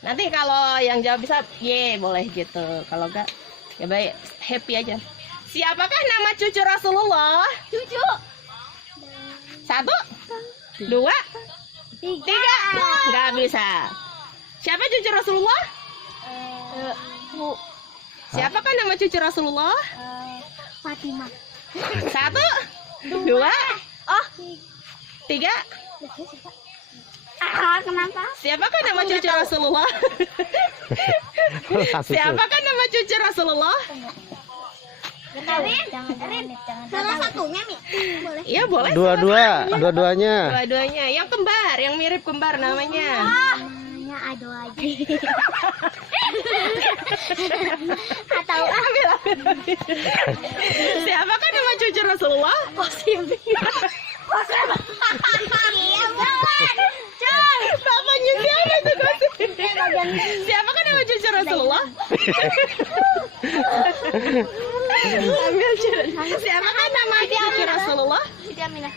Nanti kalau yang jawab bisa, boleh gitu. Kalau enggak, ya baik, happy aja. Siapakah nama cucu Rasulullah? Cucu. 1, 2, 3. Nggak bisa. Siapa cucu Rasulullah? Siapakah nama cucu Rasulullah? Fatimah. 1, 2, 3. Kenapa? Siapakah nama cucu Rasulullah? Siapakah nama cucu Rasulullah? Salah satunya nih. Boleh. Iya boleh. Dua-duanya. Dua-duanya. Yang kembar, yang mirip kembar namanya. Namanya Ado aja. Atau Ambil. Siapakah nama cucu Rasulullah? Iya bukan. Coy. Bapaknya siapa itu Gosim? Siapakah nama cucu Rasulullah? Ambil cucu. Siapakah nama cucu Rasulullah? Siti Aminah.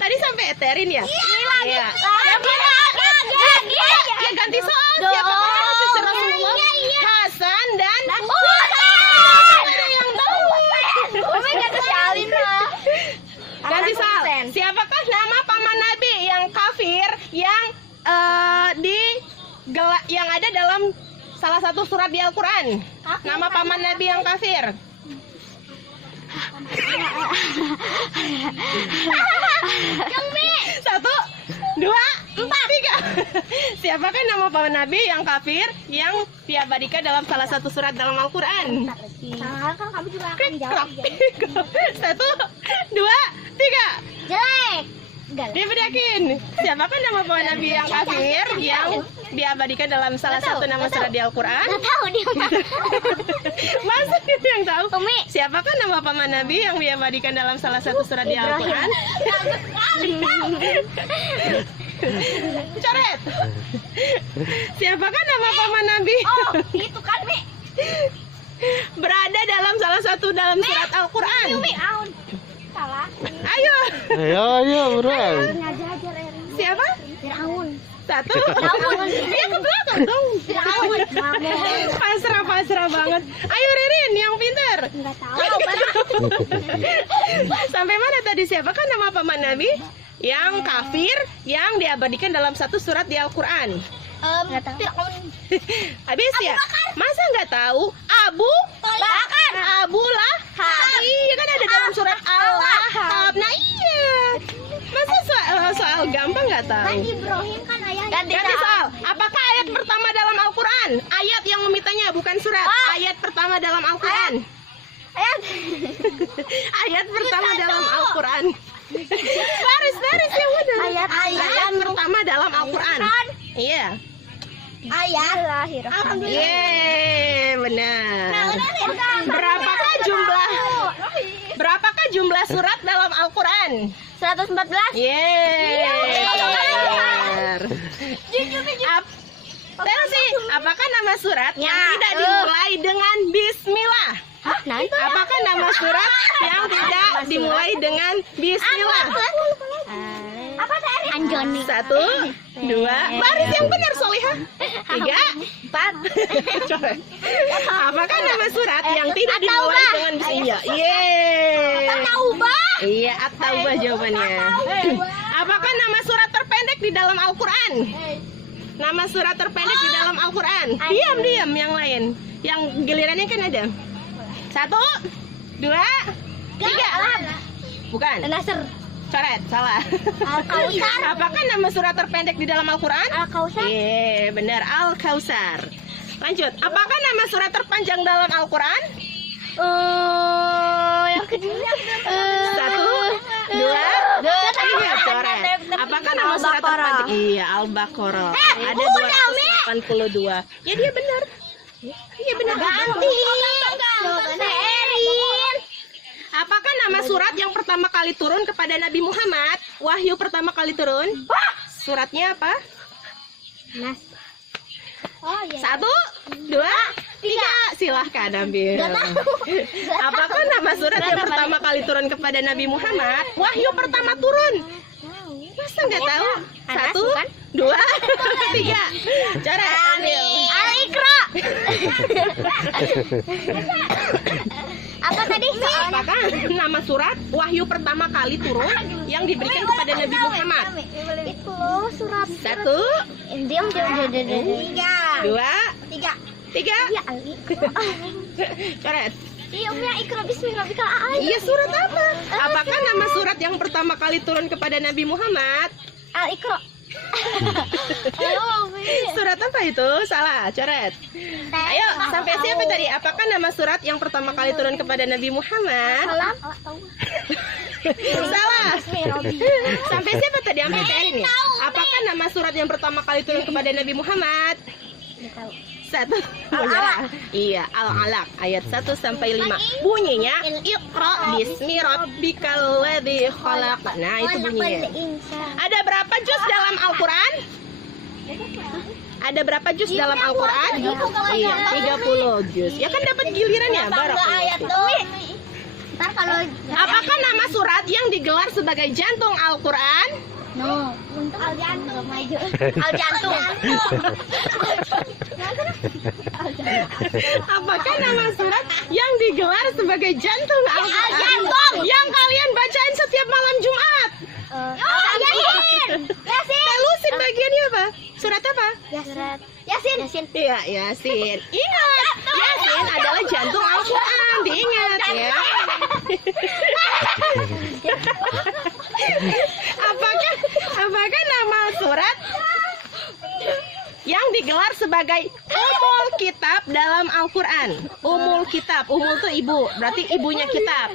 Tadi sampai eterin ya? Iya. Ya ganti soal. Dong. Siapakah nama cucu Rasulullah? Iya. Hasan dan ada yang tahu. Umi kata si Alina. Ganti soal. Siapakah nama paman Nabi yang kafir yang yang ada dalam salah satu surat di Al-Quran? Nama paman Nabi yang kafir. 1, 2, 3. Siapakah nama paman Nabi yang kafir yang diabadikan dalam salah satu surat dalam Al-Quran? Salah kan kamu juga akan jawab. 1, 2, 3. Jelek. Enggak. Dibedakin. Siapakah nama paman Nabi yang kafir yang diabadikan dalam salah satu nama surat di Al-Quran? Enggak tahu dia. Masa itu yang tahu? Umi. Siapakah nama paman Nabi yang diabadikan dalam salah satu surat di Al-Quran? Coret. Siapakah nama paman Nabi Oh, itu kan Mi. berada dalam salah satu dalam surat Al-Quran? Umi aun. Salah. Ayo. Ayo, buruan. Ngajar Erin. Siapa? Firaun. 1. Dia ke belakang dong. Firaun. Pasrah banget. Ayo Ririn yang pintar. Enggak tahu. Sampai mana tadi? Siapakah nama paman Nabi yang kafir yang diabadikan dalam satu surat di Al-Quran? Firaun. Habis ya? Masa nggak tahu? Abu Bakar. Abu Lahab. Iya kan ada dalam surat Al-Lahab. Nah iya. Masa soal gampang nggak Kan tahu? Ibrahim kan ayahnya. Ganti soal. Apakah ayat pertama dalam Al-Quran? Ayat yang memitanya bukan surat. Ayat pertama dalam Al-Quran. Ayat pertama dalam Al-Quran. Baris ya udah. Ayat pertama dalam Al-Quran. Iya. Ayat. Yeay, benar. Berapakah jumlah surat dalam Al-Quran? 114. Yeay. Benar. Telsi, apakah nama surat yang tidak dimulai dengan Bismillah? Apakah nama surat yang tidak dimulai dengan Bismillah? Apa tadi? Anjoni. 1, 2, baris yang benar Solihah. 3, 4. Apakah nama surat yang tidak dimulai dengan Bismillah? Yeay. Taubah. Iya, At-Taubah jawabannya. Apakah nama surat terpendek di dalam Al-Quran? Nama surat terpendek di dalam Al-Quran. Diam yang lain. Yang gilirannya kan ada. 1, 2, 3. Bukan. Nasr. Coret, salah. Al-Kausar. Apakah nama surat terpendek di dalam Al-Quran? Al-Kausar. Iya, benar, Al-Kausar. Lanjut, apakah nama surat terpanjang dalam Al-Quran? Yang kedua. 1, 2, 3. Coret. Apakah nama surat terpanjang? Iya, Al-Baqarah. Ada 282. Ya dia benar. Iya benar. Ganti. Apakah nama surat yang pertama kali turun kepada Nabi Muhammad? Wahyu pertama kali turun. Suratnya apa? Nas. Oh iya. 1, 2, 3. Silahkan ambil. Apakah nama surat yang pertama kali turun kepada Nabi Muhammad? Wahyu pertama turun. Masa nggak tahu? 1, 2, 3. Cara ambil. Al-Iqra. Apa tadi? Apakah nama surat wahyu pertama kali turun yang diberikan kepada Nabi Muhammad? Itu surat. 1, Diam. 2, 3. Ya Al-Iqra. Coret. Iya, Umnya Iqra bismi rabbikal a'la. Iya, surat apa? Apakah nama surat yang pertama kali turun kepada Nabi Muhammad? Al-Iqra. Surat apa itu? Salah, coret. Ayo, sampai siapa tadi? Apakah nama surat yang pertama kali turun kepada Nabi Muhammad? Salam. Salah. Sampai siapa tadi? Sampai PR ini. Apakah nama surat yang pertama kali turun kepada Nabi Muhammad? 1. Iya, Al-Alaq ayat 1 sampai 5. Bunyinya Iqra bismi rabbikal ladzi khalaq. Nah, itu bunyinya. Ada berapa juz dalam Al-Qur'an? Ada berapa juz dalam Al-Qur'an? Iya, 30 juz. Ya kan dapat giliran ya, barakallahu. Ntar kalau Apakah nama surat yang digelar sebagai jantung Al-Qur'an? no, untuk al jantung maju. Al jantung. Apakah nama surat yang digelar sebagai jantung Al-Qur'an? Jantung. Yang kalian bacain setiap malam Jumat? Yasin. Telusin bagiannya apa? Surat apa? Yasin. Iya, Yasin. Ingat, Yasin adalah jantung Al-Qur'an. Diingat ya. Apakah nama surat yang digelar sebagai umul kitab dalam Al-Qur'an? Umul kitab, umul itu ibu, berarti ibunya kitab.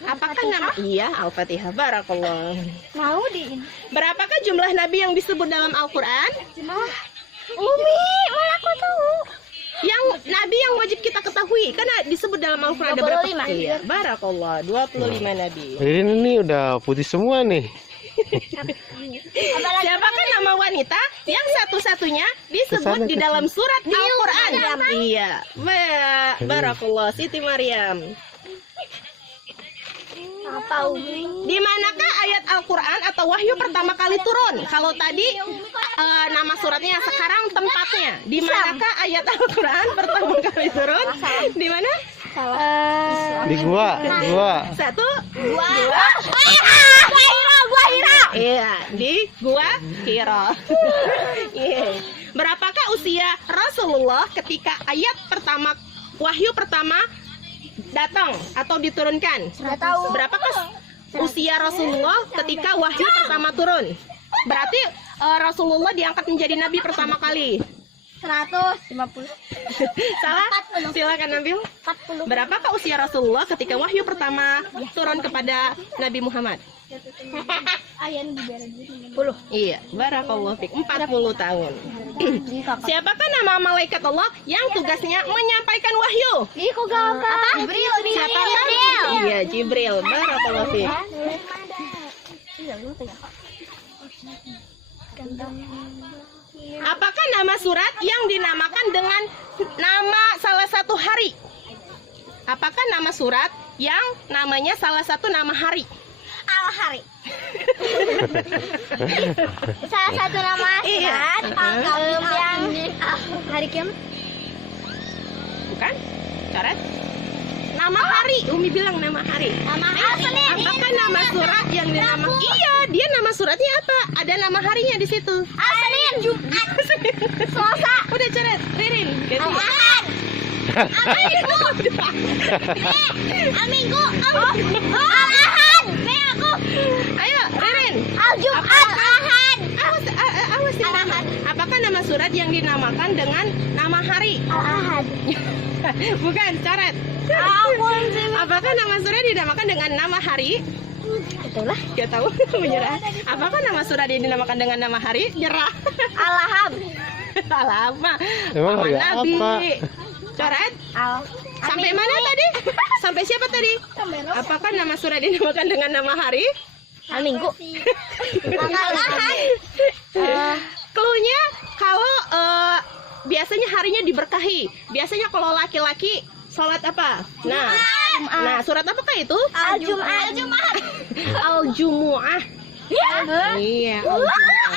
Apakah nama? Iya, Al-Fatihah. Barakallah. Mau di Berapakah jumlah nabi yang disebut dalam Al-Qur'an? Umi, malah aku tahu. Yang nabi yang wajib kita ketahui karena disebut dalam Al-Qur'an ada berapa? 25. Iya, barakallah, 25 nabi. Ini udah putih semua nih. Siapakah nama wanita yang satu-satunya disebut di dalam surat Al-Qur'an? Iya, barakallah, Siti Maryam. Apa Umi? Di manakah ayat Al-Qur'an atau wahyu pertama kali turun? Kalau tadi nama suratnya, sekarang tempatnya. Di manakah ayat Al-Qur'an pertama kali turun? Di mana? Di gua. 1, 2. Gua Hira. Iya, di Gua Hira. Iya. Berapakah usia Rasulullah ketika ayat pertama, wahyu pertama datang atau diturunkan? Nggak tahu. Berapakah usia Rasulullah ketika wahyu pertama turun? Berarti Rasulullah diangkat menjadi nabi pertama kali. 150. Salah? Silakan Nabil. 40. Berapakah usia Rasulullah ketika wahyu pertama turun kepada Nabi Muhammad? Ayan di daerah gitu. 10. Iya, barakallahu fik. 40 tahun. Siapakah nama malaikat Allah yang tugasnya menyampaikan wahyu? Ih, kok gampang. Apa? Siapakah? Iya, Jibril. Barakallahu fik. Apakah nama surat yang dinamakan dengan nama salah satu hari? Apakah nama surat yang namanya salah satu nama hari? Al-Hari. Salah satu nama surat tanggal yang hari kiamat. Bukan? Coret. Nama hari, Umi bilang nama hari. Nama hari. Apakah nama surat yang dinamakan? Iya, dia nama suratnya apa? Ada nama harinya di situ. Senin, Jumat, Selasa. Udah coret, Ririn. Ahad. Minggu. Minggu. Ahad. Aku. Ayo, Ririn. Jumat. Ahad. Awas ya. Apakah nama surat yang dinamakan dengan nama hari? Ahad. Bukan, coret. Apakah nama surat dinamakan dengan nama hari? Itulah. Gak tahu, menyerah. Apakah nama surat yang dinamakan dengan nama hari? Nyerah. Alahab. Lama. Emang hari Nabi. apa? Coret. Sampai mana tadi? Sampai siapa tadi? Apakah nama surat dinamakan dengan nama hari? Minggu. Tanggal Ahad. Cluenya kalau biasanya harinya diberkahi. Biasanya kalau laki-laki sholat apa? Nah, surat apakah itu? Al-Jum'ah. Al-Jumu'ah. Iya. Al-Jumu'ah.